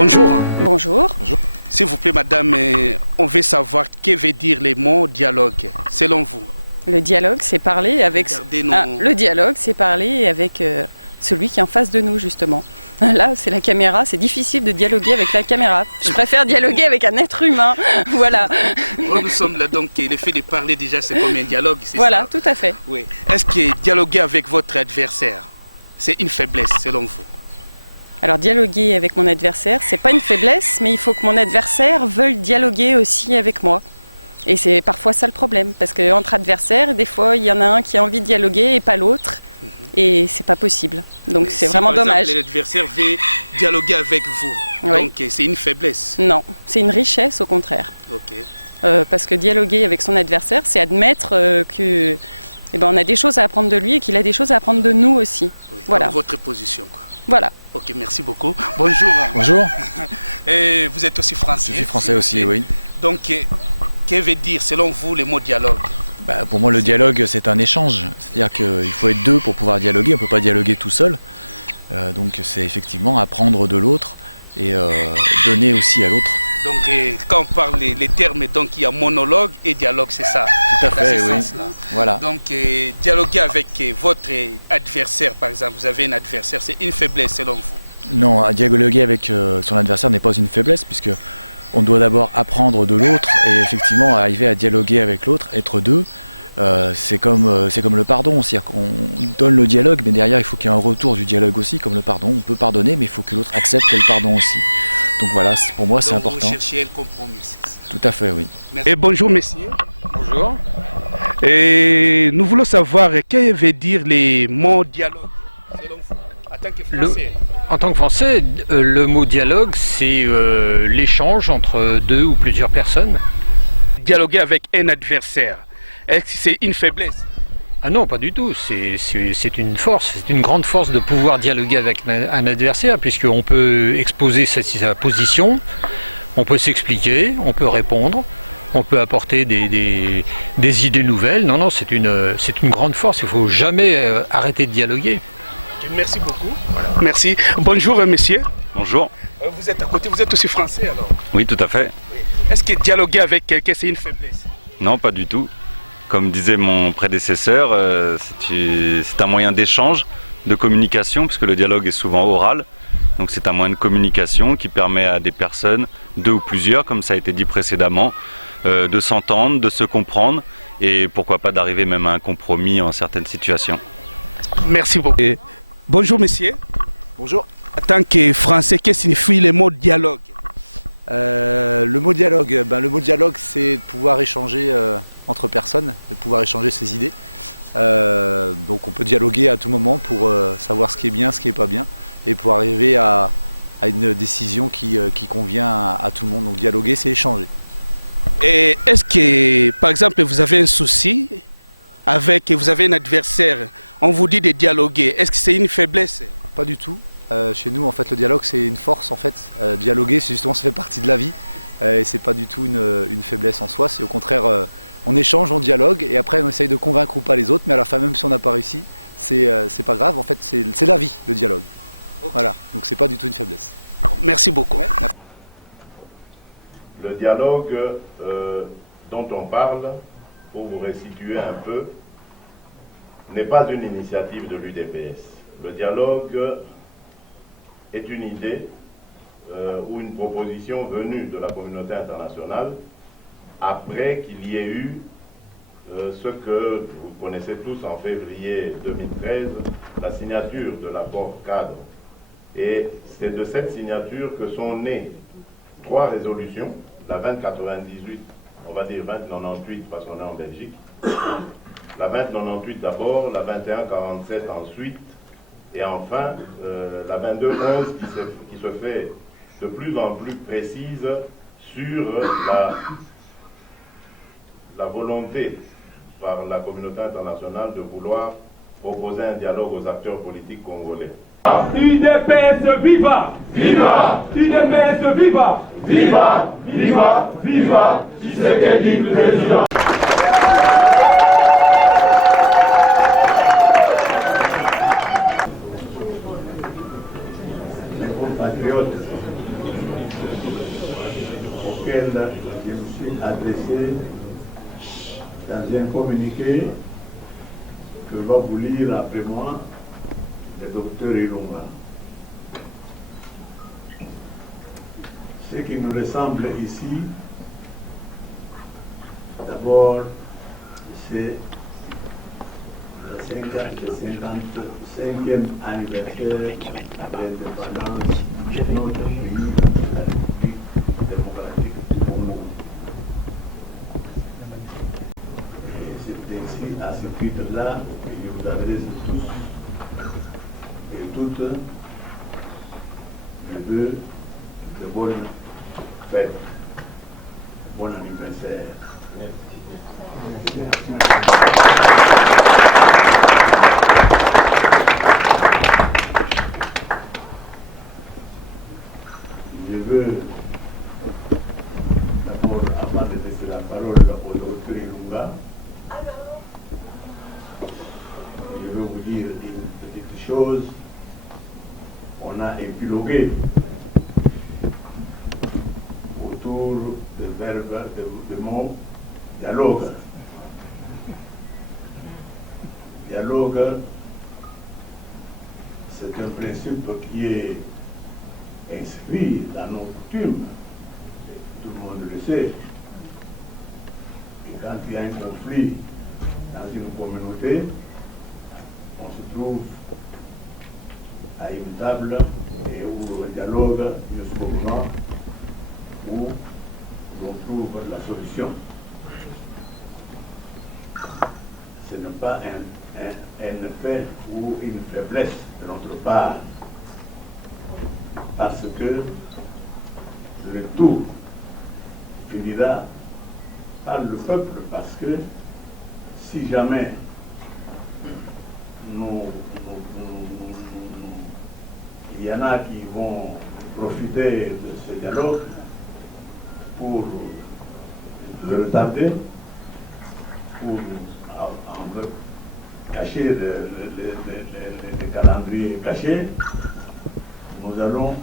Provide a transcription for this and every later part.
Bonjour. Bonjour. S'il vous plaît, madame, on veut savoir que veut dire les mots dialogue, selon vous. Le dialogue, c'est parler avec... le dialogue, c'est parler avec celui qui est en face de nous, justement. Là, c'est la caméra. C'est difficile de dialoguer avec la caméra. Je préfère dialoguer avec un être humain. Voilà. Nous sommes là, donc le fait de parler déjà, c'est comme un dialogue. Voilà, ça. tout à fait. Oui. Est-ce que dialoguer avec votre adversaire, c'est une faiblesse, selon vous? Alors, dialoguer avec mon adversaire, c'est pas une faiblesse, mais il faut que mon adversaire veuille dialoguer aussi avec moi. Et c'est parfois ça le problème, parce qu'entre adversaires, des fois, il y en a un qui a envie de dialoguer et pas l'autre, et c'est pas possible. Donc c'est vraiment dommage. Si l'adversaire veut dialoguer avec vous, oui. Donc c'est une faiblesse? Non, c'est une richesse au contraire. Ok. Parce que dialoguer avec son adversaire, c'est admettre que, on a des choses à apprendre de lui et qu'il a des choses à apprendre de nous aussi. Oui, voilà. Donc votre position, quoi. Voilà. Ok, merci beaucoup. Bonjour. Bonjour. Et vous êtes aussi français? Je suis français aussi, oui. Donc, que veut dire selon vous le mot dialogue? Pour moi, le dialogue, c'est un échange. C'est-à-dire qu'il faut être deux pour pouvoir dialoguer. On ne peut pas dialoguer tout seul. Donc, c'est effectivement apprendre de l'autre et donner aussi à l'autre. Donc, quand on parle les termes, donc il y a monologue et dialogue, c'est ça? Tout à fait, oui. Voilà. Donc, dialoguer avec votre adversaire, par exemple, vous avez un adversaire, c'est une faiblesse selon vous? Non, dialoguer avec son adversaire n'est pas une faiblesse, puisque on doit d'abord apprendre de l'autre et effectivement arriver à dialoguer avec l'autre, être deux. C'est comme le pardon, c'est-à-dire qu'on donne le dialogue, mais derrière il faut qu'il y ait un retour du dialogue aussi, comme le pardon. On peut pardonner, mais il faut que l'autre accepte le pardon aussi. Donc voilà, pour moi c'est important. Vous cherchez le compromis, c'est ça? Tout à fait, oui. Merci. Et bonjour messieurs. Bonjour. Et nous voulons savoir que veut dire les mots dialogue selon vous, en tant que Français? En tant que Français, le mot dialogue, c'est l'échange entre deux ou plusieurs personnes. Dialoguer avec un adversaire, est-ce que c'est une faiblesse? Ah non, pas du tout. C'est une force, c'est une grande force de pouvoir dialoguer avec un adversaire, puisqu'on peut exposer sa position, on peut s'expliquer, on peut répondre, on peut apporter des idées nouvelles. Non, non, c'est une grande force. Il ne faut jamais arrêter de dialoguer. Okay, merci beaucoup. Voilà. Merci. Bonjour messieurs. Bonjour. Vous êtes à côté, vous êtes aussi français alors? Oui, tout à fait. Oui. Est-ce que dialoguer avec quelqu'un, c'est une faiblesse? Non, pas du tout. Comme disait mon prédécesseur, c'est un moyen d'échange, de communication, puisque le dialogue est souvent oral. Donc c'est un moyen de communication qui permet à des personnes, deux ou plusieurs, comme ça a été dit précédemment, de s'entendre, de se comprendre et pourquoi pas d'arriver même à un compromis en certaines situations. Merci beaucoup. Bonjour messieurs. Bonjour. En tant que Français, qu'est-ce que signifie le mot dialogue? Le mot dialogue, c'est de pouvoir échanger entre personnes, de pouvoir échanger ses idées. Donc on peut dialoguer à tout moment pour savoir ce qui est bien, ce qui n'est pas bien, et pour arriver à une décision qui convient à tout le monde. Donc dialoguer, c'est échanger. Et est-ce que, par exemple, vous avez un souci vous avez un adversaire, on vous dit de dialoguer, est-ce que c'est une faiblesse? Pas du tout. Chez nous, en fait, le dialogue, c'est une force. En fait, dialoguer, c'est justement, ça fait partie de la vie. Et c'est pas du tout une faiblesse en soi. C'est au contraire, on échange, on dialogue, et après, on essaye de convaincre ou pas les autres. Mais à la fin, même si on n'a pas réussi, c'est pas grave. En fait, c'est la vie, le dialogue. Okay. Voilà. Donc, c'est pas du tout une faiblesse. Merci beaucoup. Ouais, merci. Le dialogue dont on parle, pour vous restituer un peu, n'est pas une initiative de l'UDPS. Le dialogue est une idée ou une proposition venue de la communauté internationale après qu'il y ait eu ce que vous connaissez tous en février 2013, la signature de l'accord cadre. Et c'est de cette signature que sont nées 3 résolutions, la 2098, on va dire 2098 parce qu'on est en Belgique, la 2098 d'abord, la 2147 ensuite, et enfin la 2211 qui se fait de plus en plus précise sur la volonté par la communauté internationale de vouloir proposer un dialogue aux acteurs politiques congolais. UDPS viva! Viva! UDPS viva! Viva! Viva! Viva! Tshisekedi président! un communiqué que va vous lire après moi le docteur Ilunga. Ce qui nous ressemble ici, d'abord, c'est le 55e anniversaire de l'indépendance de notre pays, la République démocratique du Congo. Et c'est ainsi, à ce titre-là, que je vous adresse tous et toutes mes vœux de bonne fête, bon anniversaire. Je veux d'abord, avant de laisser la parole au docteur Ilunga, je veux vous dire une petite chose. On a épilogué autour du verbe, de mot dialogue. Dialogue, c'est un principe qui est inscrit dans nos coutumes. Tout le monde le sait. Et quand il y a un conflit dans une communauté, on se trouve à une table et où le dialogue jusqu'au moment où l'on trouve la solution. Ce n'est pas un effet ou une faiblesse de notre part, parce que le tout finira par le peuple, parce que si jamais il y en a qui vont profiter de ce dialogue pour le retarder, pour cacher les calendriers cachés, nous allons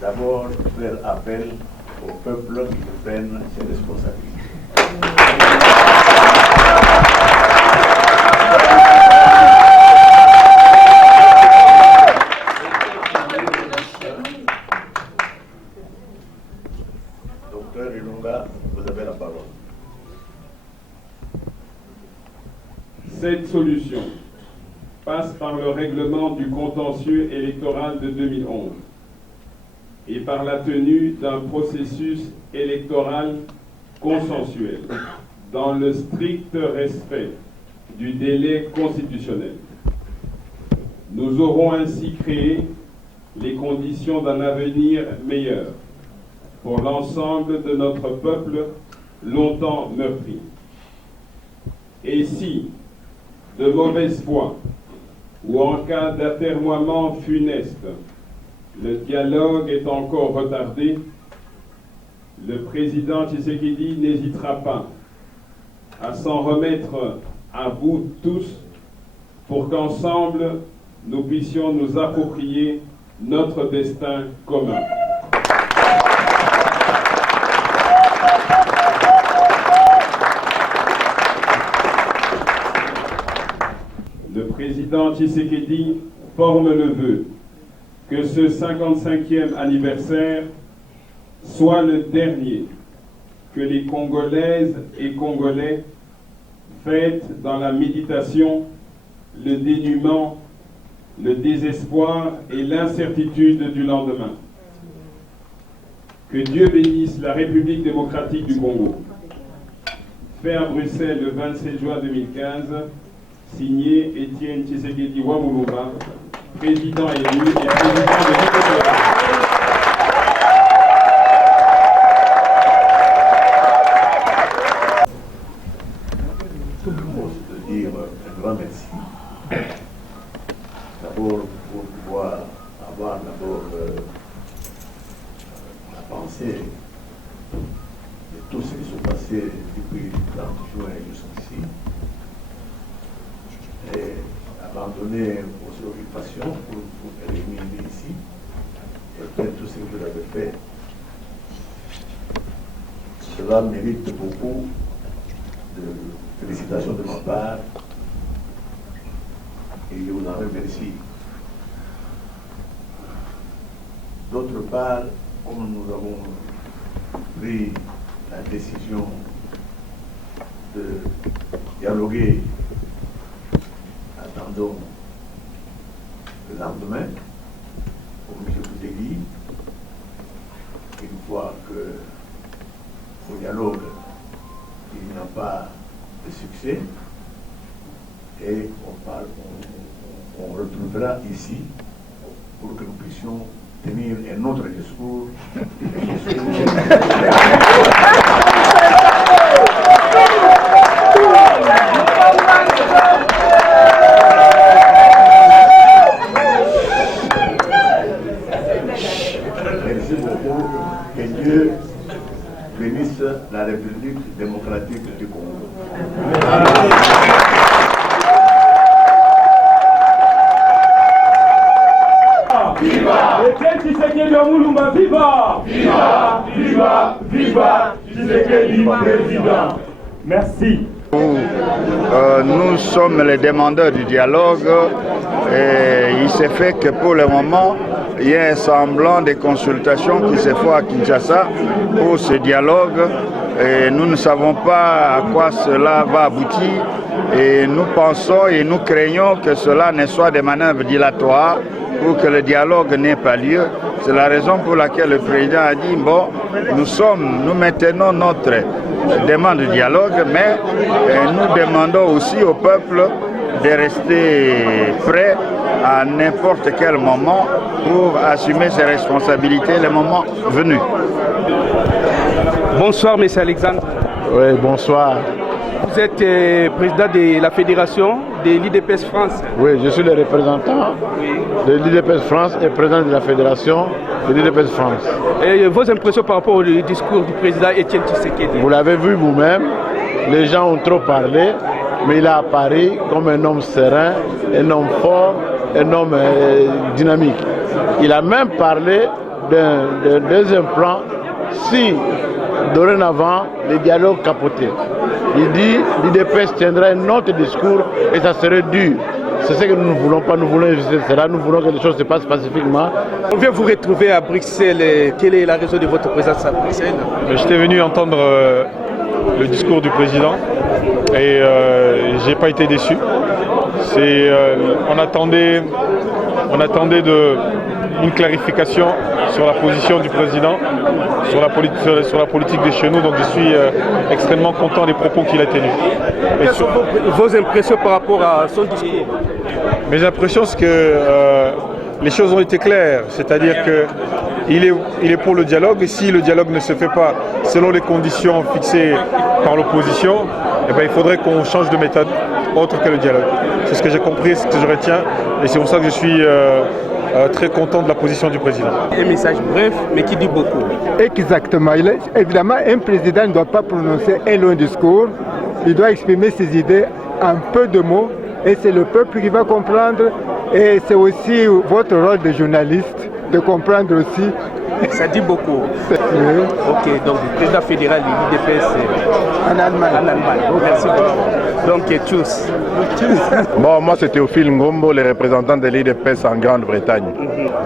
d'abord faire appel au peuple qui prenne ses responsabilités. Docteur Ilunga, vous avez la parole. Cette solution passe par le règlement du contentieux électoral de 2011 et par la tenue d'un processus électoral consensuel dans le strict respect du délai constitutionnel. Nous aurons ainsi créé les conditions d'un avenir meilleur pour l'ensemble de notre peuple longtemps meurtri. Et si, de mauvaise foi ou en cas d'atermoiement funeste, le dialogue est encore retardé, le président Tshisekedi n'hésitera pas à s'en remettre à vous tous pour qu'ensemble nous puissions nous approprier notre destin commun. Le président Tshisekedi forme le vœu que ce 55e anniversaire soit le dernier que les Congolaises et Congolais fêtent dans la méditation, le dénuement, le désespoir et l'incertitude du lendemain. Que Dieu bénisse la République démocratique du Congo. Fait à Bruxelles le 27 juin 2015, signé Étienne Tshisekedi Wamuluba, président élu et président de l'Union. De dire un grand merci. D'abord pour pouvoir avoir la pensée de tout ce qui s'est passé depuis le 30 juin jusqu'ici, et abandonner vos occupations pour réunir ici et faire tout ce que vous avez fait. Cela mérite beaucoup Félicitations de ma part et je vous en remercie. D'autre part, comme nous avons pris la décision de dialoguer, attendons le lendemain pour M. Boutegui. Une fois que au dialogue il n'y a pas de succès, et on retrouvera ici pour que nous puissions tenir un autre discours. Merci beaucoup. Que Dieu bénisse la République démocratique du Congo. Viva! Etienne Tshisekedi Wamulumba, viva! Viva! Viva! Viva! Tshisekedi président. Merci. Nous sommes les demandeurs du dialogue et il s'est fait que pour le moment, il y a un semblant de consultation qui se fait à Kinshasa pour ce dialogue et nous ne savons pas à quoi cela va aboutir et nous pensons et nous craignons que cela ne soit des manœuvres dilatoires pour que le dialogue n'ait pas lieu. C'est la raison pour laquelle le président a dit, bon, nous maintenons notre demande de dialogue, mais nous demandons aussi au peuple de rester prêt à n'importe quel moment pour assumer ses responsabilités le moment venu. Bonsoir, M. Alexandre. Oui, bonsoir. Vous êtes président de la fédération de l'IDPS France. Oui, je suis le représentant de l'IDPS France et président de la fédération de l'IDPS France. Et vos impressions par rapport au discours du président Etienne Tshisekedi? Vous l'avez vu vous-même, les gens ont trop parlé, mais il a apparu comme un homme serein, un homme fort, un homme dynamique. Il a même parlé d'un deuxième plan si dorénavant les dialogues capotaient. Il dit l'IDPS tiendra un autre discours et ça serait dur. C'est ce que nous ne voulons pas, nous voulons éviter cela, nous voulons que les choses se passent pacifiquement. On vient vous retrouver à Bruxelles. Quelle est la raison de votre présence à Bruxelles? J'étais venu entendre le discours du président et je n'ai pas été déçu. On attendait une clarification sur la position du président, sur la politique de chez nous, donc je suis extrêmement content des propos qu'il a tenus. Quelles sont vos impressions par rapport à son discours? Mes impressions, c'est que les choses ont été claires, c'est-à-dire qu'il est pour le dialogue, et si le dialogue ne se fait pas selon les conditions fixées par l'opposition, eh bien, il faudrait qu'on change de méthode autre que le dialogue. C'est ce que j'ai compris, c'est ce que je retiens, et c'est pour ça que je suis très content de la position du président. Un message bref, mais qui dit beaucoup. Exactement. Évidemment, un président ne doit pas prononcer un long discours. Il doit exprimer ses idées en peu de mots. Et c'est le peuple qui va comprendre. Et c'est aussi votre rôle de journaliste de comprendre aussi. Ça dit beaucoup. Ok, donc le président fédéral de l'IDPS en Allemagne. Merci beaucoup. Donc, tchuss. Bon, moi c'est Théophile Ngombo, le représentant de l'IDPS en Grande-Bretagne.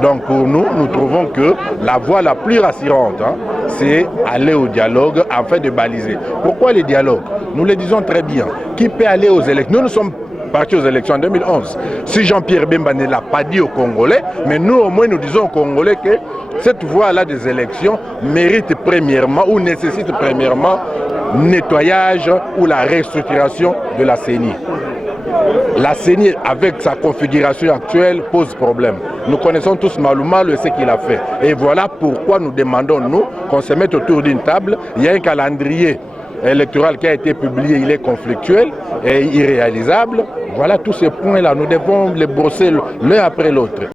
Donc pour nous, nous trouvons que la voie la plus rassurante, c'est aller au dialogue afin de baliser. Pourquoi les dialogues? Nous le disons très bien. Qui peut aller aux élections? Nous sommes partis aux élections en 2011. Si Jean-Pierre Bemba ne l'a pas dit aux Congolais, mais nous au moins nous disons aux Congolais que cette voie-là des élections mérite premièrement ou nécessite premièrement nettoyage ou la restructuration de la CENI. La CENI, avec sa configuration actuelle, pose problème. Nous connaissons tous Malouma et ce qu'il a fait. Et voilà pourquoi nous demandons, nous, qu'on se mette autour d'une table. Il y a un calendrier électoral qui a été publié, il est conflictuel et irréalisable. Voilà tous ces points-là, nous devons les brosser l'un après l'autre.